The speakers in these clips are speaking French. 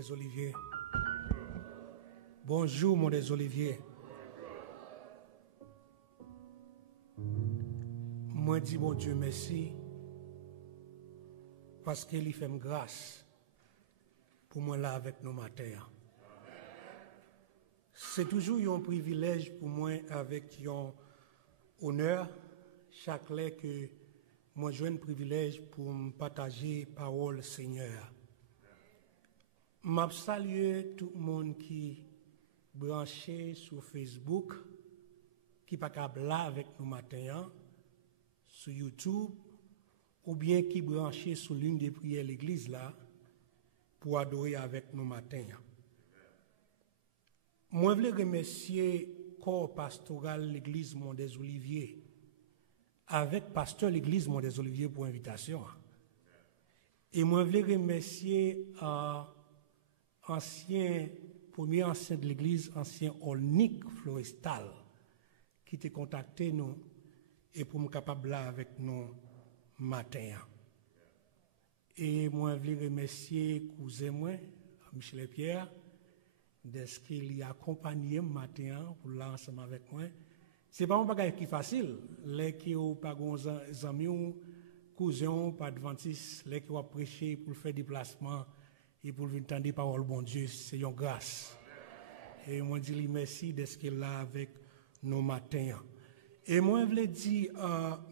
des Oliviers. Bonjour, mon des Oliviers. Moi, dis bon Dieu merci parce qu'il fait grâce pour moi là avec nos matins. C'est toujours un privilège pour moi avec un honneur chaque fois que moi j'ai un privilège pour me partager parole Seigneur. Je salue tout le monde qui branché sur Facebook, qui pas capable là avec nous matin, sur YouTube, ou bien qui branché sur l'une des prières de l'église là pour adorer avec nous matin. Moi, je veux remercier le corps pastoral de l'église Mont des Oliviers, avec pasteur l'église Mont des Oliviers pour l'invitation. Et moi, je veux remercier premier ancien de l'église, ancien Olnick Florestal, qui t'a contacté nous et pour me capable là avec nous matin. Et moi, je veux remercier cousin moi, Michel et Pierre, d'être qu'il a accompagné matin pour là ensemble avec moi. C'est pas un bagage qui est facile. Les qui ont pas des amis ou cousins, pas adventistes, les qui ont prêché pour faire des déplacements et pour venir entendre des paroles bon Dieu, c'est une grâce. Et moi je dis merci d'être qu'il là avec nos matins. Et moi je veux dire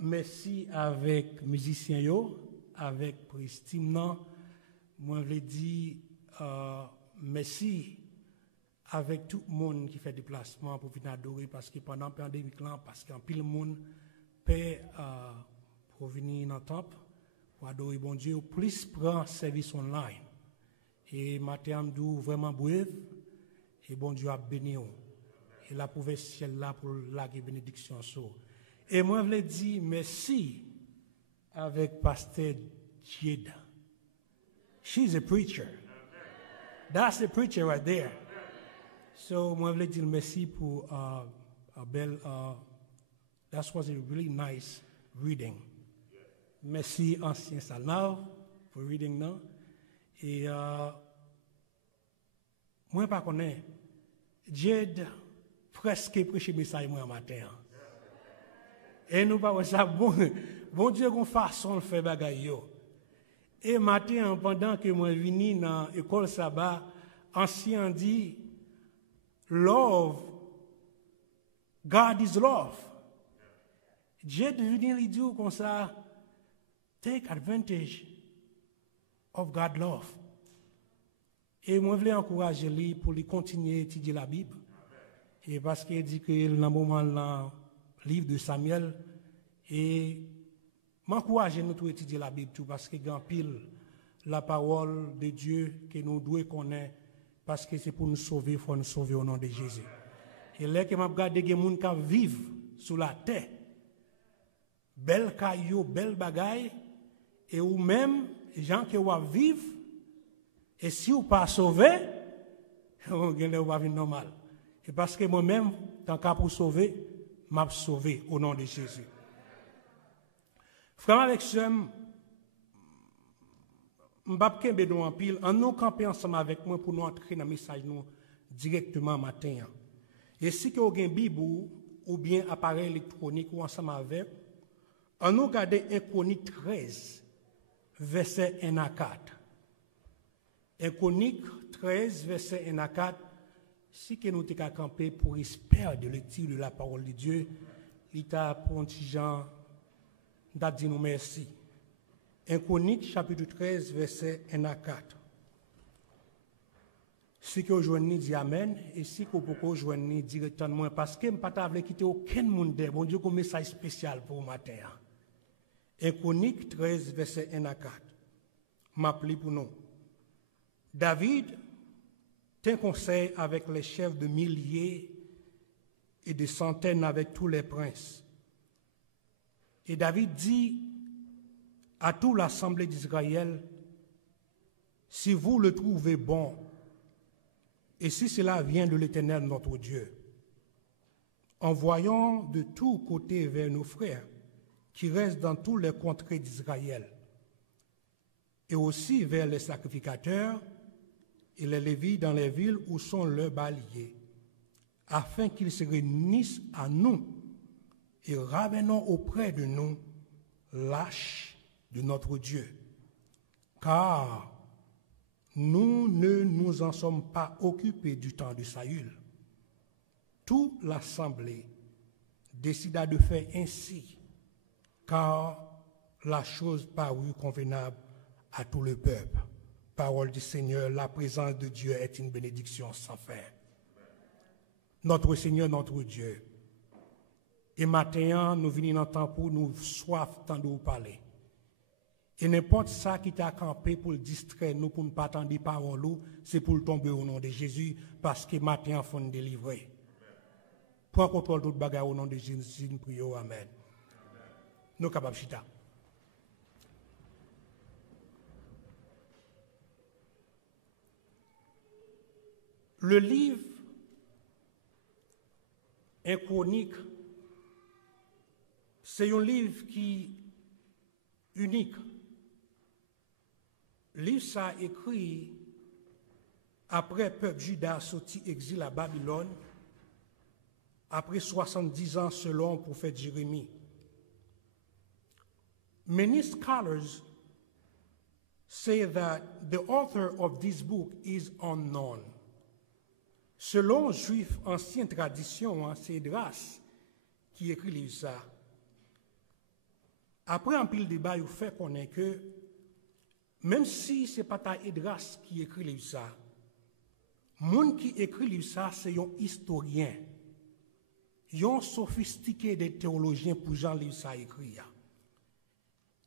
merci avec musiciens yo, avec Pristine. Moi je veux dire merci avec tout le monde qui fait des déplacements pour venir adorer, parce que pendant la pandémie, parce qu'en pile le monde paie pour venir dans le temple, pour adorer bon Dieu, plus prend service online. Et matin, je vraiment brave, et bon Dieu a béni. Et la pauvre ciel là pour la bénédiction. Et moi, je veux dire merci avec Pasteur Jed. She's a preacher. That's a preacher right there. So, moi, je veux dire merci pour a belle, that was a really nice reading. Merci, ancien Salnav, pour reading now. Et moi, pas connais, j'ai presque prêché message moi matin. Et nous pas ça bon Dieu qu'on façon de faire bagaille yo. Et matin pendant que moi vini dans école sabbat, ancien dit love, God is love. Dieu devenu dit comme ça, take advantage of God love. Et moi, je voulais encourager lui pour lui continuer à étudier la Bible. Et parce qu'il dit que dans le moment dans le livre de Samuel, et m'encourager nous tous étudier la Bible tout, parce que grand pile la parole de Dieu que nous devons connaître, parce que c'est pour nous sauver, il faut nous sauver au nom de Jésus. Et là que m'a regardé des gens qui vivent sur la terre, belle caillou, belle bagaille, et ou même gens qui vivent, et si vous pas sauvé, vous ne pas vivre normal. Et parce que moi-même, tant qu'à pour sauver, m'a sauvé au nom de Jésus. Frère avec ce M'bapke bédou en pile, en nous camper ensemble avec moi pour nous entrer dans le message nous directement matin. Et si vous avez une Bible ou bien appareil électronique ou ensemble avec, en nous garder 1 Chronique 13, verset 1 à 4. 1 Chronique 13, verset 1 à 4, si que nous avons campé pour espérer de lecture de la parole de Dieu, il t'a pour un petit Jean, t'a dit nous merci. 1 Chronique, chapitre 13, verset 1 à 4. Si que vous joignez, dit Amen. Et si que vous joignez directement, parce que je ne peux pas quitter aucun monde, bon Dieu, un message spécial pour matin. 1 Chronique 13, verset 1 à 4. M'appelez pour nous. David tint conseil avec les chefs de milliers et de centaines avec tous les princes. Et David dit à toute l'assemblée d'Israël, si vous le trouvez bon, et si cela vient de l'Éternel notre Dieu, envoyons de tous côtés vers nos frères qui restent dans tous les contrées d'Israël, et aussi vers les sacrificateurs et les Lévites dans les villes où sont leurs baliers, afin qu'ils se réunissent à nous et ramenons auprès de nous l'arche de notre Dieu. Car nous ne nous en sommes pas occupés du temps de Saül. Toute l'assemblée décida de faire ainsi, car la chose parut convenable à tout le peuple. Parole du Seigneur, la présence de Dieu est une bénédiction sans fin. Notre Seigneur, notre Dieu, et maintenant, nous venons dans le temps pour nous soif tant de vous parler. Et n'importe ça qui t'a campé pour le distraire, nous pour ne pas attendre des paroles, c'est pour le tomber au nom de Jésus, parce que maintenant, il faut nous délivrer. Prends contrôle de toute bagarre au nom de Jésus, nous prions, amen. Nous capables chita. Le livre Un Chronique, c'est un livre qui est unique. Le livre ça écrit après peuple Juda sorti exil à Babylone, après 70 ans selon le prophète Jérémie. Many scholars say that the author of this book is unknown. Selon Juifs ancienne tradition, c'est Esdras qui écrit le livre ça. Après un pile débat, il fait connaître que même si ce n'est pas Esdras qui écrit le livre ça, le monde qui écrit le livre ça, c'est un historien. Un sophistiqué des théologiens pour Jean livre ça écrit.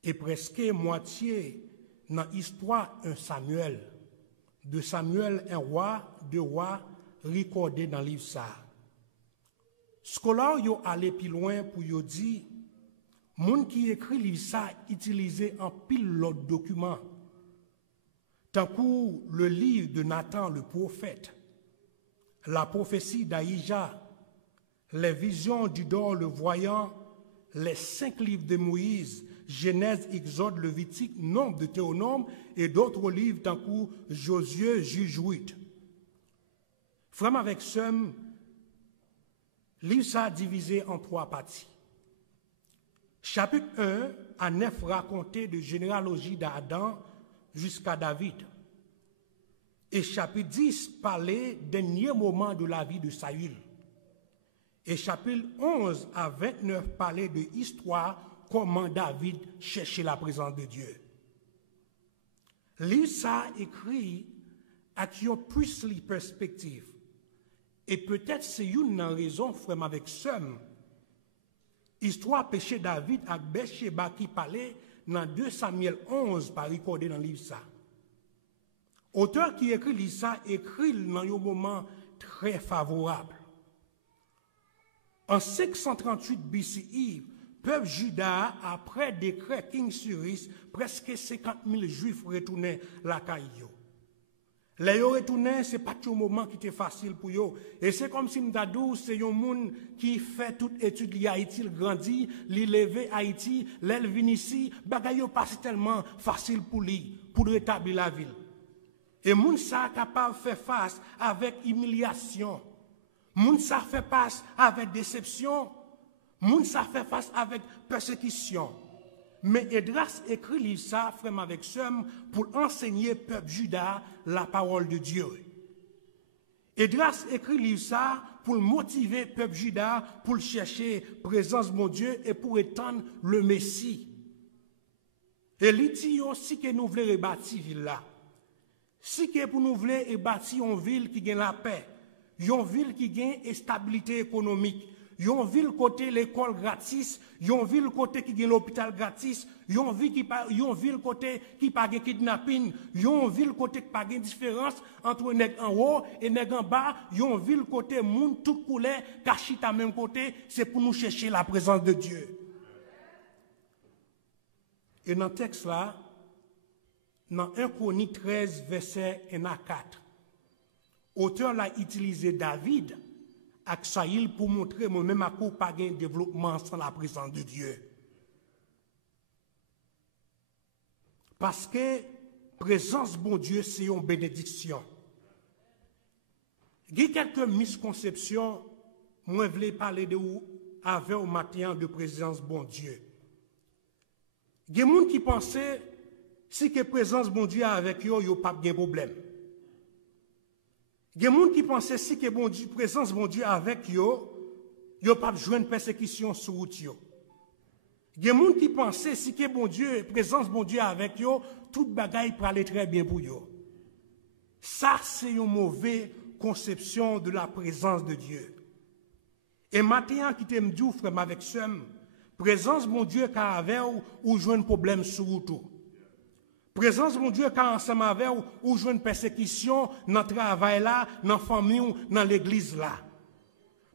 Et presque moitié dans l'histoire un Samuel, de Samuel un roi, deux rois recordés dans le livre ça. Scolaires yo allé plus loin pour yo dire moun qui écrit livre ça utilisé en pile l'autre document. Tant que le livre de Nathan le prophète, la prophétie d'Aïja, les visions du dehors le voyant, les 5 livres de Moïse, Genèse, Exode, Lévitique, Nombre, Deutéronome et d'autres livres tant que Josué, Juge 8. Frère avec somme, livre ça divisé en 3 parties. Chapitre 1 à 9 raconté de généalogie d'Adam jusqu'à David. Et chapitre 10 parlait des derniers moments de la vie de Saül. Et chapitre 11 à 29 parlait de l'histoire comment David cherchait la présence de Dieu. Livre ça écrit avec une plus perspective. Et peut-être c'est une raison, frère, avec somme. Histoire péché David avec Bathsheba qui parlait dans 2 Samuel 11 par recordé dans le livre ça. Auteur qui écrit livre ça écrit dans un moment très favorable. En 538 BCE, peuple Juda, après décret King Cyrus, presque 50 000 Juifs retournaient la caillou. Les retournés, ce n'est pas tout moment qui était facile pour eux. Et c'est comme si Mdadou, c'est un monde qui fait toute étude li Haïti, il grandit, il levé Haïti, l'elle vient ici, bagay pas tellement facile pour lui, pour rétablir la ville. Et moun ça capable de faire face avec humiliation. Moun ça fait face avec déception. Moun ça fait face avec persécution. Mais Esdras écrit livre ça, frère avec somme, pour enseigner peuple Juda la parole de Dieu. Esdras écrit livre ça pour motiver peuple Juda pour chercher présence de mon Dieu et pour étendre le Messie. Et il dit aussi que nous voulons rebâtir ville là. Si que pour nous voulons rebâtir une ville qui gagne la paix, une ville qui gagne la stabilité économique, une ville côté l'école gratis, une ville côté qui gagne l'hôpital gratis, une ville côté qui pas de kidnapping, une ville côté qui pas de différence entre nèg en haut et nèg en bas, une ville côté monde tout couleur caché à même côté, c'est pour nous chercher la présence de Dieu. Et dans le texte là, dans 1 Chronique 13 verset 1 à 4, auteur l'a utilisé David avec Saül pour montrer moi-même à quoi pas de développement sans la présence de Dieu. Parce que présence bon Dieu c'est une bénédiction. Il y a quelques misconceptions, moi je voulais parler de vous avec au matin de présence bon Dieu. Il y a des gens qui pensaient si que présence bon Dieu avec eux, il n'y a pas de problème. Il y a des gens qui pensaient si que bon Dieu, présence bon Dieu avec eux, il n'y a pas besoin de persécution sur route. Il y a des gens qui pensaient si que bon Dieu, présence bon Dieu avec eux, toute bagaille pour aller très bien pour eux. Ça, c'est une mauvaise conception de la présence de Dieu. Et maintenant, qui t'aime dit, frère, avec somme, présence mon Dieu, car avec ou jouer un problème sur tout. Présence mon Dieu, car ensemble avec ou jouer une persécution dans le travail là, dans la famille, dans l'église là.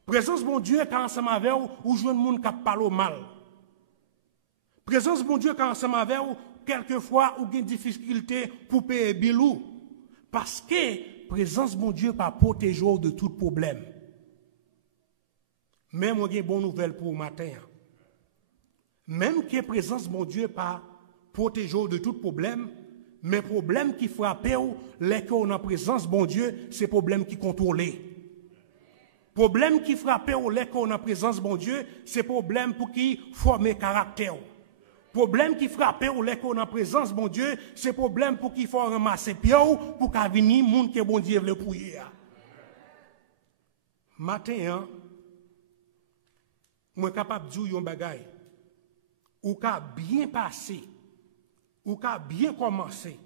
Présence mon Dieu, car ensemble avec ou jouer un monde qui parle mal. Présence mon Dieu, car ensemble avec ou quelquefois ou une difficulté pour payer bilou. Parce que présence mon Dieu pas protéger de tout problème. Même on a une bonne nouvelle pour le matin. Même que présence mon Dieu pas protéger de tout problème, mais problème qui frappe les que on a présence bon Dieu, c'est problème qui contrôlé. Problème qui frappe les que on a présence bon Dieu, c'est problème pour qui former caractère. Problème qui frappe les que on a présence bon Dieu, c'est problème pour qui faut ramasser pied pour qu'à venir monde que bon Dieu veut prier. Matin, moi capable de dire un bagay ou qu'a bien passé ou qu'a bien commencé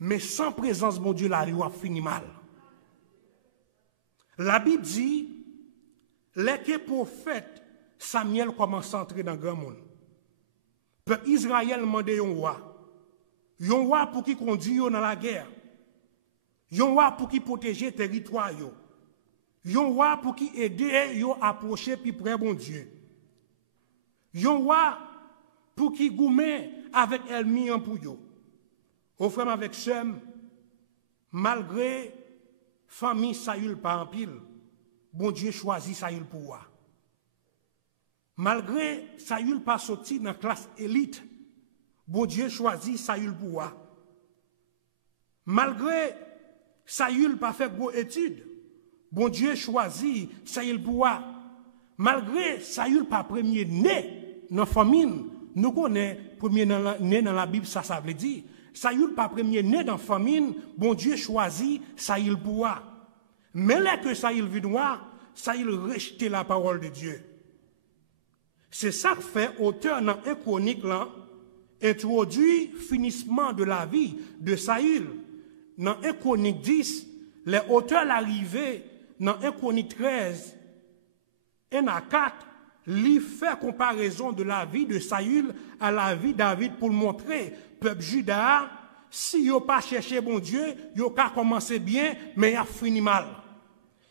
mais sans présence mon Dieu la vie a fini mal. La Bible dit les prophètes Samuel commence à entrer dans le grand monde. Peuple Israël demandé un roi pour qui conduit dans la guerre. Un roi pour qui protéger territoire yo. Un roi pour qui aider yo approcher plus près bon Dieu. Un roi pour qui goumer avec ennemi en pour yo. Au frère avec somme malgré famille Saül par en pile, bon Dieu choisit Saül pour roi. Malgré Saül pas sorti dans la classe élite, bon Dieu choisit Saül pour roi. Malgré Saül pas fait gros études, bon Dieu choisit Saül pour roi. Malgré Saül pas premier né dans la famille, nous connaissons premier né dans la Bible, ça veut dire. Saül pas premier né dans la famille, bon Dieu choisit Saül pour roi. Mais là que Saül vit roi, Saül rejetait la parole de Dieu. C'est ça que fait auteur dans un chronique là, introduit finissement de la vie de Saül. Dans un chronique 10, les auteurs l'arrivée dans un chronique 13, 1 à 4, lui fait comparaison de la vie de Saül à la vie de David pour montrer, peuple Juda, si yo pas cherché bon Dieu, yo ka commencé bien, mais il a fini mal.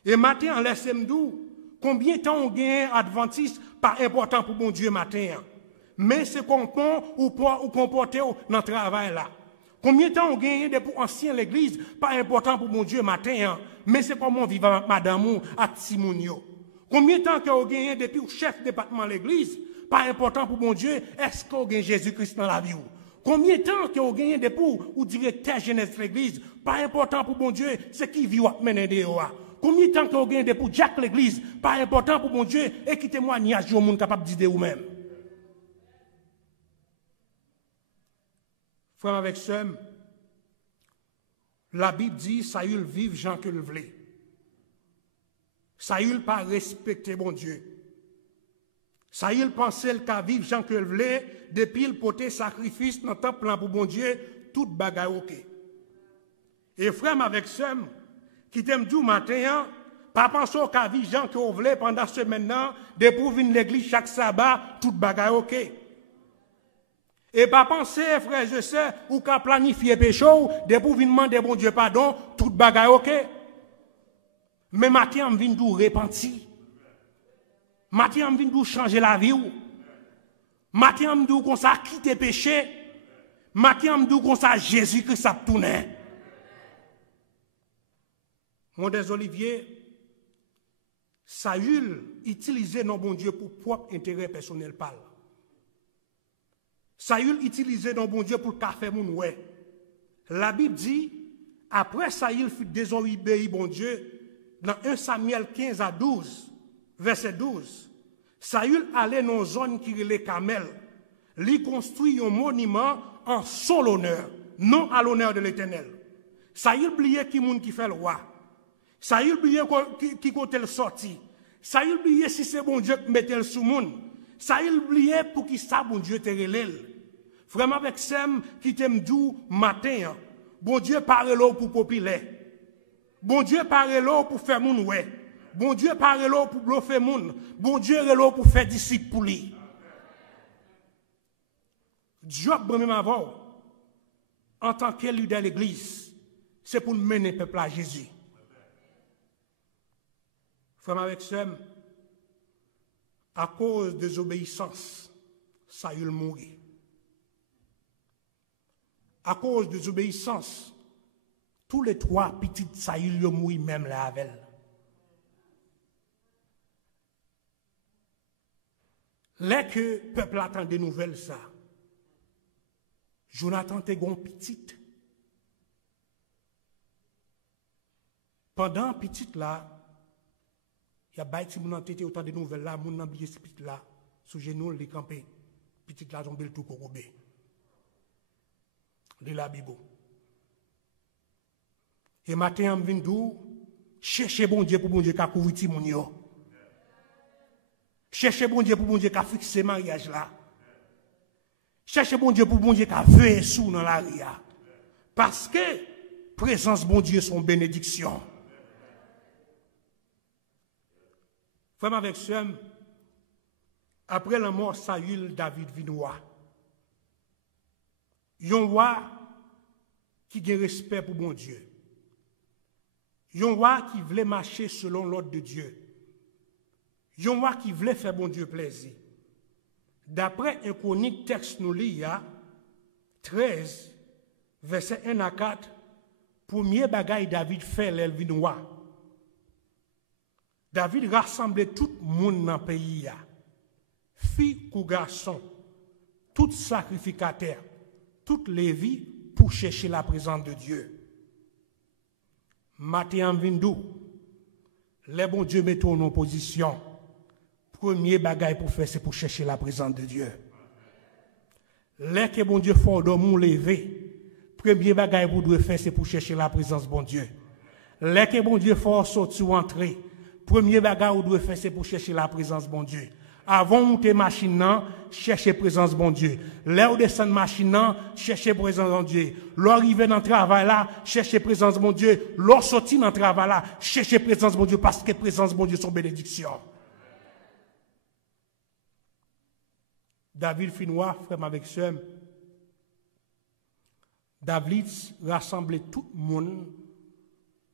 Et matin, en laissez-moi combien de temps on gagne adventiste, pas important pour bon Dieu matin. Mais c'est comment ou comporter dans le travail là. Combien de temps on gagne pour ancien l'église, pas important pour mon Dieu matin, mais c'est comment vivre avec madame à Simonio. Combien de temps que on gagne depuis le chef département de l'église, pas important pour mon Dieu, est-ce qu'on gagne Jésus-Christ dans la vie? Combien de temps que on gagne depuis ou directeur jeunesse de l'église, pas important pour mon Dieu, c'est qui vit à mener des rois. Combien de temps que on gagne depuis Jack l'église, pas important pour mon Dieu, et qui témoignage au monde capable de dire vous-même. Frère avec somme, la Bible dit Saül vive Jean que le voulait. Saül pas respecté bon Dieu. Saül pensait le cas vivre Jean que le voulait depuis le porter sacrifice dans le temple pour bon Dieu, toute bagaille ok. Et frère avec somme, qui t'aime du matin, pas penser au cas vivre Jean que vous voulez pendant ce maintenant, depuis venir l'église chaque sabbat, toute bagaille ok. Et pas penser, frère, je sais, ou qu'à planifier péché, depuis venir demander bon Dieu pardon, toute bagaille ok. Mais maintenant, je viens de repentir. Maintenant, je viens de changer la vie. Maintenant, je viens de quitter le péché. Maintenant, je viens de Jésus-Christ a tourné. Mon des Olivier, Saül utilisait non bon Dieu pour propre intérêt personnel. Saül utilisait non bon Dieu pour le café moun ouais. La Bible dit, après Saül fut désobéi bon Dieu, dans 1 Samuel 15 à 12, verset 12, Saül allait dans une zone qui relait Carmel. Il construit un monument en son honneur, non à l'honneur de l'Éternel. Saül oubliait qui monde qui fait le roi. Saül oubliait qui côté le sorti. Saül oubliait si c'est bon Dieu qui mettait le sous monde. Saül oubliait pour qui ça bon Dieu te relève. Vraiment avec Sem qui t'aime doux matin. Bon Dieu parle l'eau pour populaire. Bon Dieu parle l'eau pour faire moun ouais. Bon Dieu parle l'eau pour bluffer moun. Bon Dieu parle l'eau pour faire disciple pour lui. Job même avant en tant qu'élu de l'église, c'est pour mener le peuple à Jésus. Frère avec Sem, à cause de désobéissance, Saül mourit. À cause de désobéissance, tous les trois petites Saül mourir même là avec elle. Là que le peuple attend des nouvelles, ça. Jonathan te gon petite. Pendant petite là, il y a baïti moun entêté autant de nouvelles là, moun nan biye petite là, sous genou li campé. Petite là tombé le tout korobé. De la Bible. Et matin am vinn dou, chercher bon Dieu pour bon Dieu ka couvrir ti moun yo. Chercher bon Dieu pour bon Dieu ka fixer mariage là. Cherchez bon Dieu pour bon Dieu qui a veillé sous dans la ria. Parce que présence bon Dieu son bénédiction. Frère avec Sem, après la mort Saül, David vit roi. Un roi qui a respect pour bon Dieu. Un roi qui voulait marcher selon l'ordre de Dieu. Un roi qui voulait faire bon Dieu plaisir. D'après un chronique texte nous lit, 13, verset 1 à 4, premier bagaille David fait l'elvin roi. David rassemblait tout le monde dans le pays, filles ou garçons, tout sacrificateur, toutes les vies pour chercher la présence de Dieu. Matin en vindou, les bons Dieu mettent en opposition. Premier bagaille pour faire, c'est pour chercher la présence de Dieu. Les que bon Dieu fort d'homme lever, premier bagaille pour doit faire, c'est pour chercher la présence de bon Dieu. Les que bon Dieu fort sortir ou entrer, premier bagaille pour doit faire, c'est pour chercher la présence de bon Dieu. Avant de monter machine, chercher la présence de bon Dieu. Là où descend machine, chercher la présence de bon Dieu. L'arrivée dans le travail là, chercher la présence de bon Dieu. L'or sorti dans le travail là, chercher la présence de bon Dieu, parce que la présence de bon Dieu, c'est une bénédiction. David Finois, frère avec Sem, David rassemblait tout le monde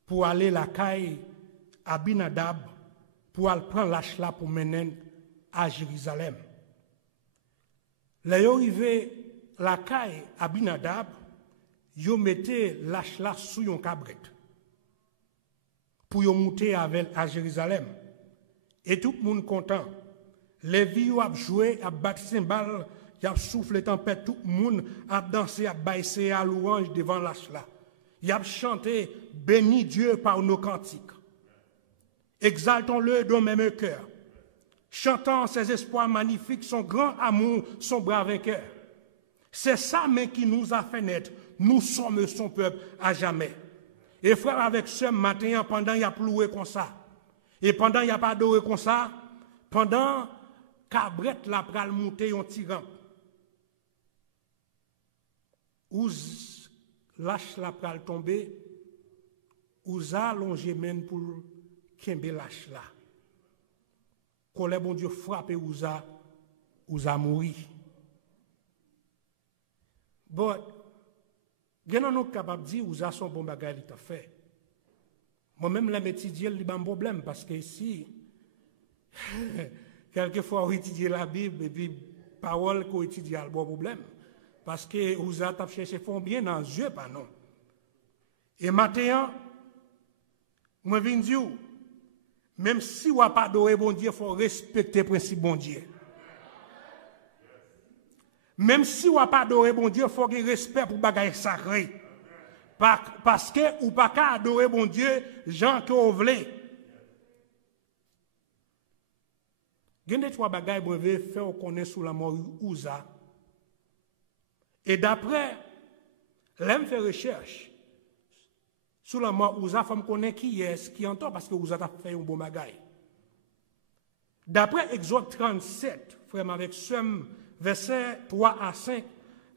pour aller la caille Abinadab pour aller prendre l'âge là pour mener à Jérusalem. Là, ils arrivé la caille Abinadab, ils mettaient l'âge là sous un cabret pour y monter avec à Jérusalem. Et tout le monde content. Les vieux ont joué, ont battu cymbales, ils ont soufflé tempête, tout le monde a dansé, a baissé à louange devant l'âge là. Ils ont chanté, bénis Dieu par nos cantiques. Exaltons-le dans même cœur. Chantant ses espoirs magnifiques, son grand amour, son bras vainqueur. C'est ça mais qui nous a fait naître. Nous sommes son peuple à jamais. Et frère, avec ce matin, pendant qu'il y a ploué comme ça, et pendant qu'il n'y a pas adoré comme ça, pendant Cabret la pral monter en tyran. Ouz lâche la pral tomber, ouza longé men pour kembe lâche là. Quand le bon Dieu frappe ouza mouri. Bon, gen nous capable dire ouza son bon bagay li ta fait. Moi-même la étudier li ban problème parce que ici quelquefois, on étudie la Bible et puis parole qu'on étudie a le bon problème. Parce que vous avez cherché font bien dans Dieu, pas non. Et maintenant, moi je viens dire, même si vous n'avez pas adoré bon Dieu, il faut respecter le principe bon Dieu. Même si vous n'avez pas adoré bon Dieu, il faut qu'il respect pour bagaille sacré. Parce que vous n'avez pas adoré bon Dieu, gens que vous voulez. Il y a trois bagailles que je faire connaître sous la mort Uza. Et d'après, l'aime faire recherche sous la mort Uza, il faut me connaître qui est, qui entend parce que Uza a fait un bon bagaille. D'après Exode 37, frère avec Somme, verset 3 à 5,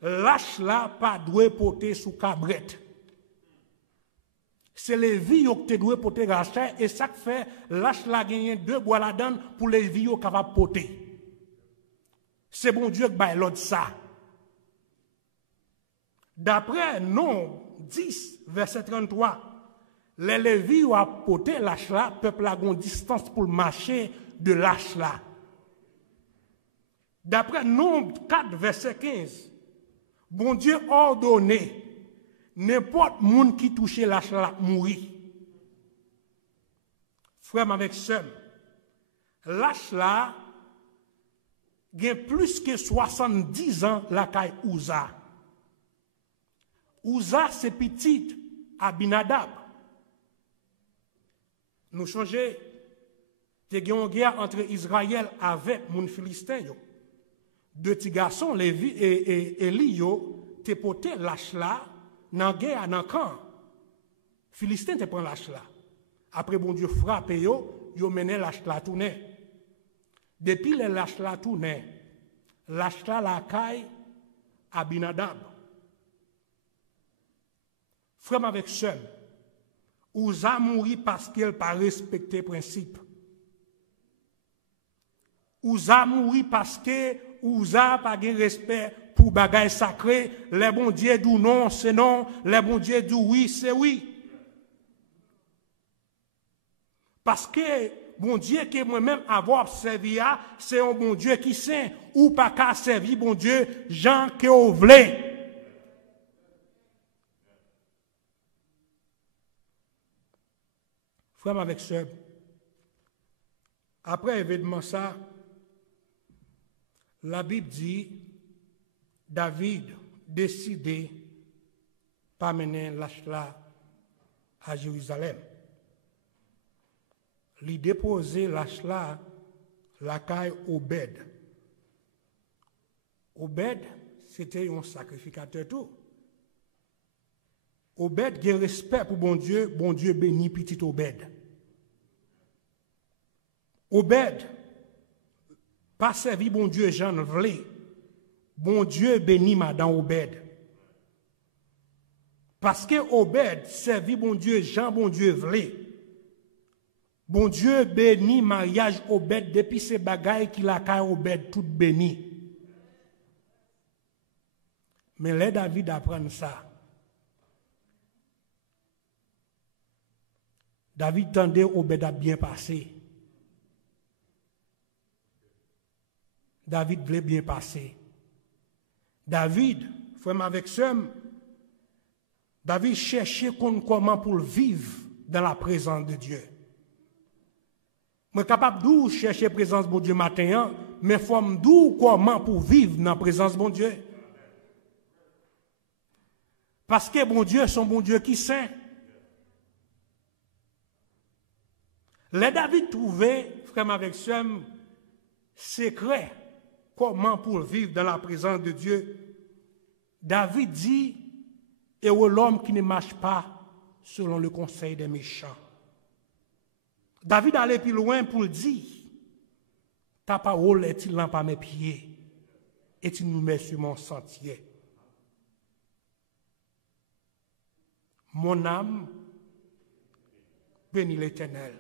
lâche là pas doué porter sous cabrette. C'est les vies qui doivent porter rachat et ça fait lâche là gagner deux bois la donne pour les vies qui va porter. C'est bon Dieu qui baille l'autre ça. D'après non 10 verset 33, les Lévites ont porté lâche là, peuple a une distance pour marcher de lâche là. D'après Nombre 4 verset 15, bon Dieu ordonné n'importe monde qui touche lâche là mourir. Frère avec sœur, lâche là a plus que 70 ans la caille Uza. Uza c'est petit Abinadab. Nous changeons de une guerre entre Israël avec les Philistins. Deux petits garçons, Lévi et Eli, te porté lâche là dans la guerre, dans le camp. Philistins te prend lâche là. Après, bon Dieu frappe, yo mené lâche là tourné. Depuis les lâche là tourné, lâche là la caille Abinadab. Frère avec seul, Uza mourit parce qu'elle n'a pas respecté le principe. Uza mourit parce que Uza n'a pas de respect pour bagaille sacré. Les bons dieux disent non, c'est non. Les bons dieux disent oui, c'est oui. Parce que bon Dieu que moi-même avoir servi, c'est un bon Dieu qui saint. Ou pas qu'à servir bon Dieu, Jean que vous voulez. Frère avec sœur, après événement ça, la Bible dit, David décidé pas mener l'achla à Jérusalem. Il déposé l'achla la caille Obed. Obed, c'était un sacrificateur tout. Obed a respect pour bon Dieu bénit petit Obed. Obed, pas servi bon Dieu Jean vle. Bon Dieu bénit madame Obed. Parce que Obed servi bon Dieu Jean bon Dieu vle. Bon Dieu bénit mariage Obed depuis ces bagailles qu'il a qu'à Obed tout béni. Mais là David apprend ça. David tendait Obed à bien passer. David voulait bien passer. David, frère avec somme, David cherchait comment pour vivre dans la présence de Dieu. Je suis capable de chercher la présence de Dieu matin, mais faut me dire comment pour vivre dans la présence de Dieu. Parce que bon Dieu, son bon Dieu qui saint. Les David trouvait, frère avec somme, secret. Comment pour vivre dans la présence de Dieu? David dit, et l'homme qui ne marche pas selon le conseil des méchants. David allait plus loin pour dire, ta parole est-il lampe à mes pieds, et tu nous mets sur mon sentier. Mon âme bénit l'Éternel.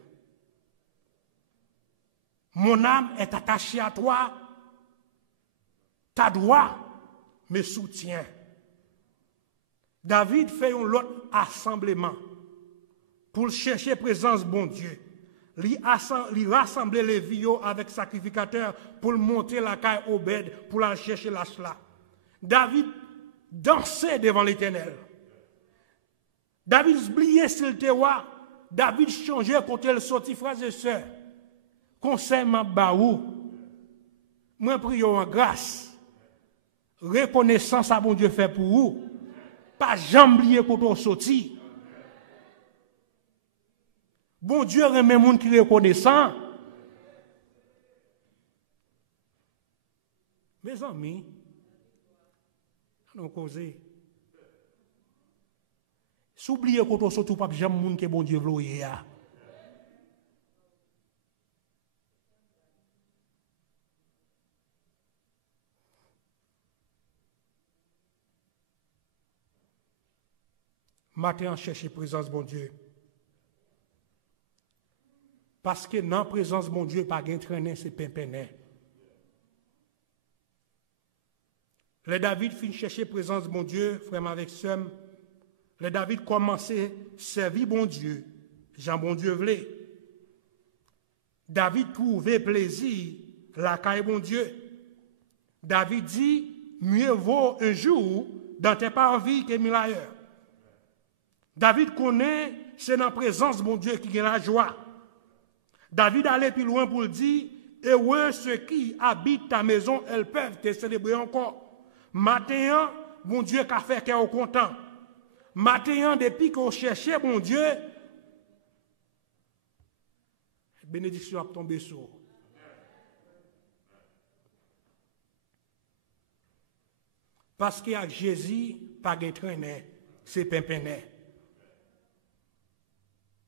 Mon âme est attachée à toi. Ta droit me soutient. David fait un autre assemblement pour chercher la présence de bon Dieu. Il rassemble les vieux avec sacrificateurs pour monter la caille Obed pour aller chercher l'achla. David dansait devant l'Éternel. David oubliait s'il te roi. David changeait quand il sortit, frères et sœurs. Conseil ma baou. Moi prions en grâce. Reconnaissance à bon Dieu fait pour vous. Pas jamais oublier quand on sortit. Bon Dieu remet monde qui reconnaissant. Mes amis, nous causer. S'oublier qu'on ne surtout pas jamais monde que bon Dieu veut. Matin, on cherche la présence de bon Dieu. Parce que dans la présence de mon Dieu, pas de traîner, c'est pimpéné. Le David finit chercher la présence de mon Dieu, frère avec somme. Le David commençait à servir bon Dieu. Jean bon Dieu voulait. David trouvait plaisir, la caille bon Dieu. David dit, mieux vaut un jour dans tes parvis que 1000 ailleurs. David connaît, c'est dans la présence de mon Dieu qui a la joie. David allait plus loin pour dire, heureux ceux qui habitent ta maison, elles peuvent te célébrer encore. Matin, mon Dieu qu'a fait qu'elle est content. Matin, depuis qu'on cherchait mon Dieu, bénédiction a tombé sur. Parce qu'avec Jésus, pas de traîner, c'est pimpéné.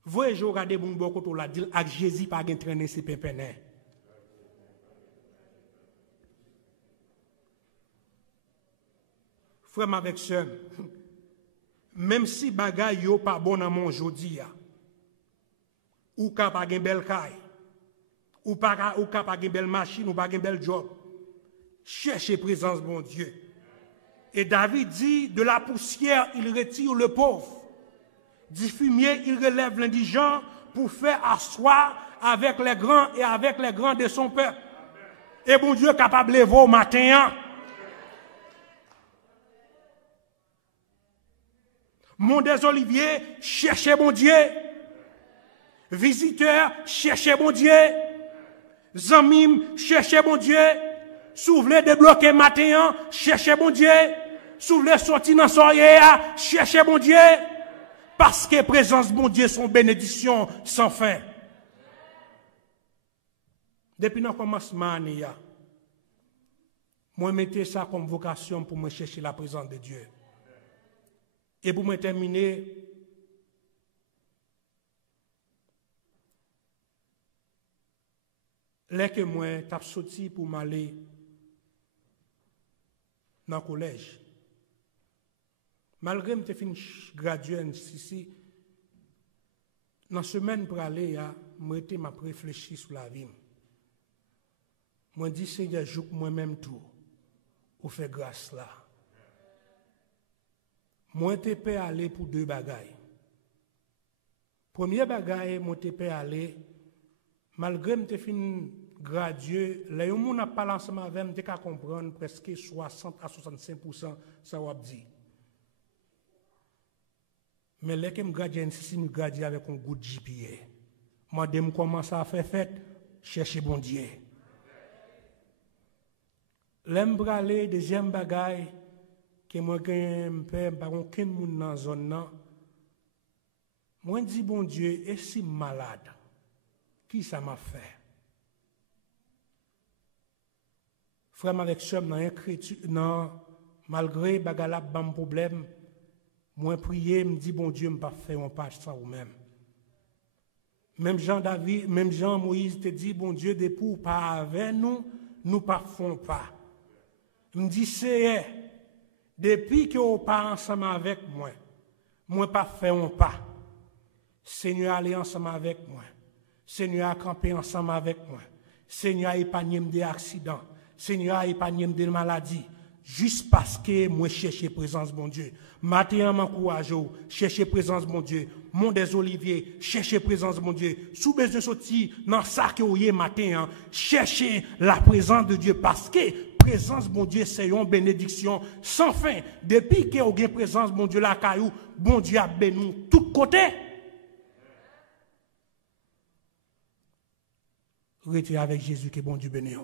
Voyez, je regarde mon bon côté, la dit, avec Jésus, pas de traîner, c'est pimpéné. Frère avec soeur, même si bagay yo pas bon dans mon jodi, ou ka pas gen bel kay, ou ka pas gen belle machine, ou pas gen bel job, cherchez présence bon Dieu. Et David dit, de la poussière, il retire le pauvre. Du fumier, il relève l'indigent pour faire asseoir avec les grands et avec les grands de son peuple. Et bon Dieu capable de lever au matin. Mon des Oliviers, cherchez mon Dieu. Visiteurs, cherchez mon Dieu. Zamim, cherchez mon Dieu. Souvez débloquer matin, cherchez mon Dieu. Souvez sortir dans soirée, cherchez mon Dieu. Parce que présence mon Dieu son bénédiction sans fin. Depuis le commencement, moi mettez ça comme vocation pour me chercher la présence de Dieu. Et pour me terminer, là que moi, t'as sorti pour m'aller dans le collège. Malgré que je fini gradué ici, dans la semaine pour aller, moi, je m'a réfléchi sur la vie. Moi, je dis, Seigneur, je joue moi-même tout pour faire grâce là. Moi, je peux aller pour deux bagailles. Premier bagaille, moi, je peux aller, malgré que je fini gradué, là, où on a parlé ensemble avec moi, je peux comprendre presque 60 à 65% ça va dire. Mais là que je gradué, si je gradué avec un goût de GPA, moi, je commence à faire fête, chercher bon Dieu. L'embralé, deuxième bagaille, que moi, je peux pas aucun monde dans la zone, moi, je dis, bon Dieu, et si malade, qui ça m'a fait? Frère, avec ça, malgré bagala bam problème, moi, prier, me dit, bon Dieu, me pas fait un pas ça ou même. Même Jean-David, même Jean-Moïse te dit, bon Dieu, des pour pas avec nous, nous pas font pas. Me dit, c'est depuis que vous pas ensemble avec moi, moi pas fait un pas. Seigneur, allez ensemble avec moi. Seigneur, camper ensemble avec moi. Seigneur, épargner des accidents. Seigneur, épargner des maladies. Juste parce que moi cherche présence bon Dieu. Matin, m'encourage, chercher présence bon Dieu. Mon des Oliviers, chercher présence bon Dieu. Sous besoin sortir dans ça que vous y matin, chercher la présence de Dieu parce que présence bon Dieu c'est une bénédiction sans fin. Depuis que vous avez présence bon Dieu la caillou, bon Dieu a béni tout côté. Retirez avec Jésus que bon Dieu bénit.